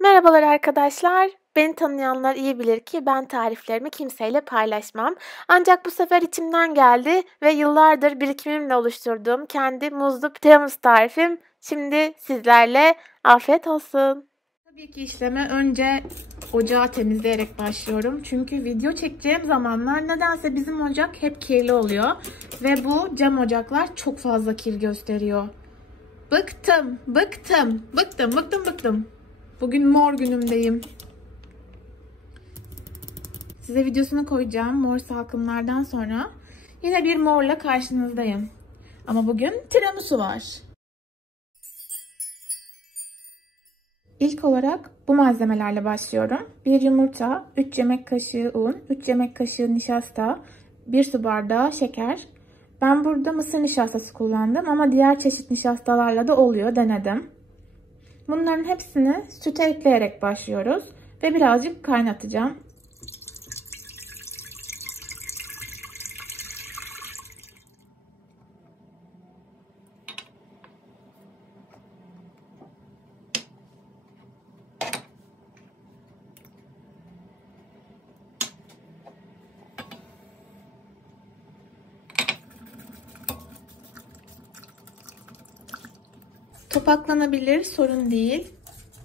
Merhabalar arkadaşlar. Beni tanıyanlar iyi bilir ki ben tariflerimi kimseyle paylaşmam. Ancak bu sefer içimden geldi ve yıllardır birikimimle oluşturduğum kendi muzlu tiramisu tarifim şimdi sizlerle. Afiyet olsun. Tabii ki işleme önce ocağı temizleyerek başlıyorum. Çünkü video çekeceğim zamanlar nedense bizim ocak hep kirli oluyor. Ve bu cam ocaklar çok fazla kir gösteriyor. Bıktım. Bugün mor günümdeyim. Size videosunu koyacağım mor salkımlardan sonra. Yine bir morla karşınızdayım. Ama bugün tiramisu var. İlk olarak bu malzemelerle başlıyorum. 1 yumurta, 3 yemek kaşığı un, 3 yemek kaşığı nişasta, 1 su bardağı şeker. Ben burada mısır nişastası kullandım ama diğer çeşit nişastalarla da oluyor, denedim. Bunların hepsini süte ekleyerek başlıyoruz ve birazcık kaynatacağım. Topaklanabilir, sorun değil.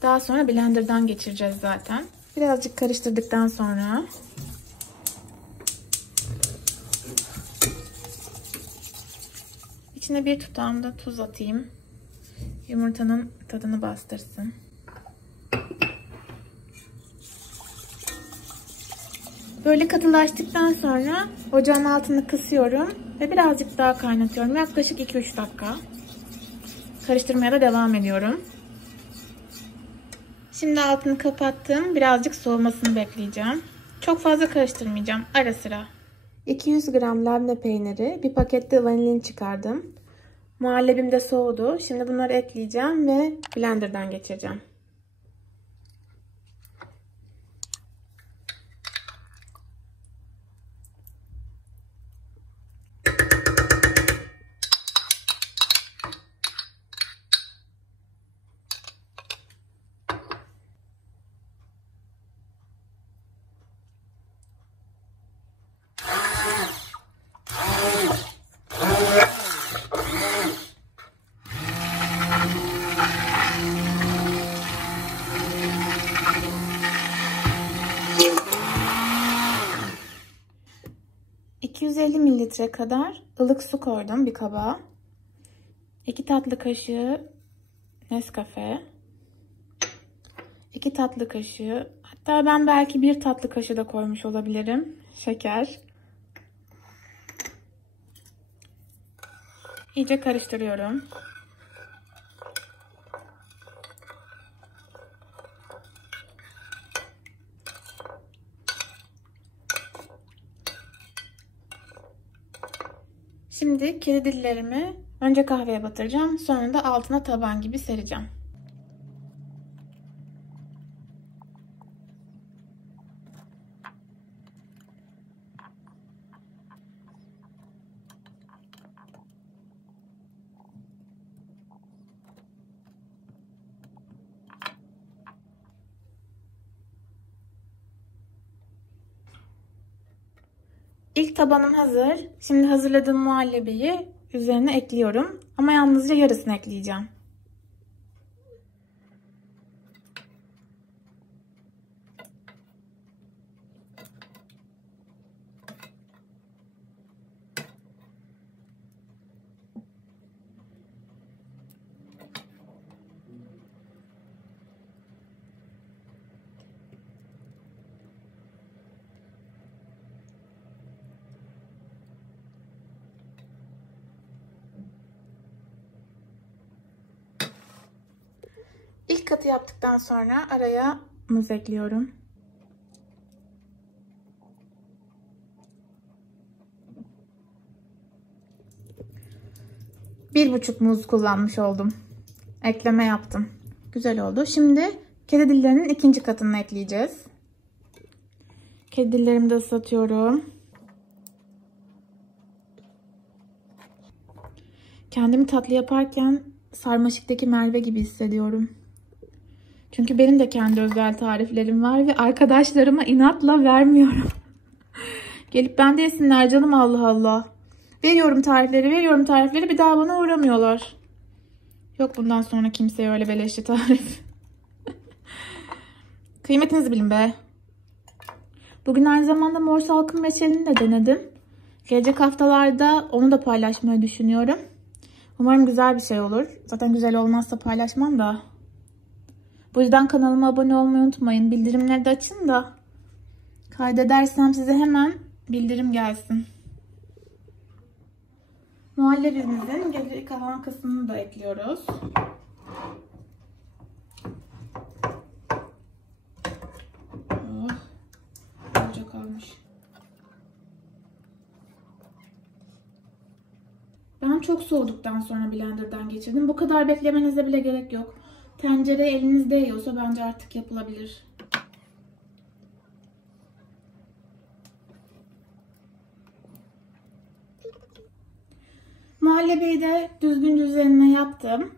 Daha sonra blenderdan geçireceğiz zaten. Birazcık karıştırdıktan sonra içine bir tutam da tuz atayım. Yumurtanın tadını bastırsın. Böyle katılaştıktan sonra ocağın altını kısıyorum ve birazcık daha kaynatıyorum. Yaklaşık 2-3 dakika. Karıştırmaya da devam ediyorum. Şimdi altını kapattım. Birazcık soğumasını bekleyeceğim. Çok fazla karıştırmayacağım. Ara sıra. 200 gram labne peyniri, bir pakette vanilin çıkardım. Muhallebim de soğudu. Şimdi bunları ekleyeceğim ve blenderdan geçireceğim. ...250 mililitre kadar ılık su koydum bir kaba. 2 tatlı kaşığı Nescafe. 2 tatlı kaşığı, hatta ben belki 1 tatlı kaşığı da koymuş olabilirim, şeker. İyice karıştırıyorum. Şimdi kedi dillerimi önce kahveye batıracağım. Sonra da altına taban gibi sereceğim. İlk tabanım hazır. Şimdi hazırladığım muhallebiyi üzerine ekliyorum. Ama yalnızca yarısını ekleyeceğim. İlk katı yaptıktan sonra araya muz ekliyorum. Bir buçuk muz kullanmış oldum. Ekleme yaptım. Güzel oldu. Şimdi kedi dillerinin ikinci katını ekleyeceğiz. Kedi dillerimi de ıslatıyorum. Kendimi tatlı yaparken Sarmaşık'taki Merve gibi hissediyorum. Çünkü benim de kendi özel tariflerim var ve arkadaşlarıma inatla vermiyorum. Gelip bende yesinler canım, Allah Allah. Veriyorum tarifleri, bir daha bana uğramıyorlar. Yok bundan sonra kimseye öyle beleşçi tarif. Kıymetinizi bilin be. Bugün aynı zamanda mor salkım reçelini de denedim. Gelecek haftalarda onu da paylaşmayı düşünüyorum. Umarım güzel bir şey olur. Zaten güzel olmazsa paylaşmam da. Bu yüzden kanalıma abone olmayı unutmayın. Bildirimleri de açın da kaydedersem size hemen bildirim gelsin. Muhallebimizin geri kalan kısmını da ekliyoruz. Oh, olacak kalmış. Ben çok soğuduktan sonra blenderdan geçirdim. Bu kadar beklemenize bile gerek yok. Tencere elinizde yiyorsa bence artık yapılabilir. Muhallebiyi de düzgünce üzerine yaptım.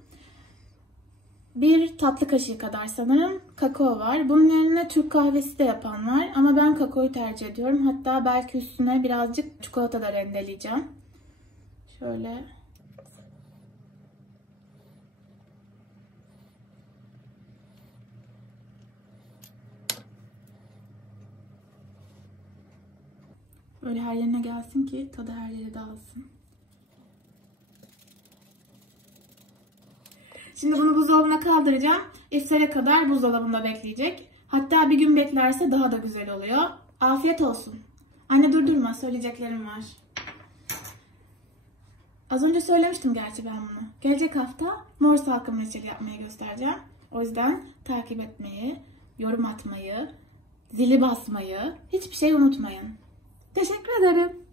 Bir tatlı kaşığı kadar sanırım kakao var. Bunun yerine Türk kahvesi de yapan var. Ama ben kakaoyu tercih ediyorum. Hatta belki üstüne birazcık çikolata da rendeleyeceğim. Şöyle. Böyle her yerine gelsin ki tadı her yere dağılsın. Şimdi bunu buzdolabına kaldıracağım. İftara kadar buzdolabında bekleyecek. Hatta bir gün beklerse daha da güzel oluyor. Afiyet olsun. Anne durdurma, söyleyeceklerim var. Az önce söylemiştim gerçi ben bunu. Gelecek hafta mor salkım reçeli yapmayı göstereceğim. O yüzden takip etmeyi, yorum atmayı, zili basmayı, hiçbir şey unutmayın. Teşekkür ederim.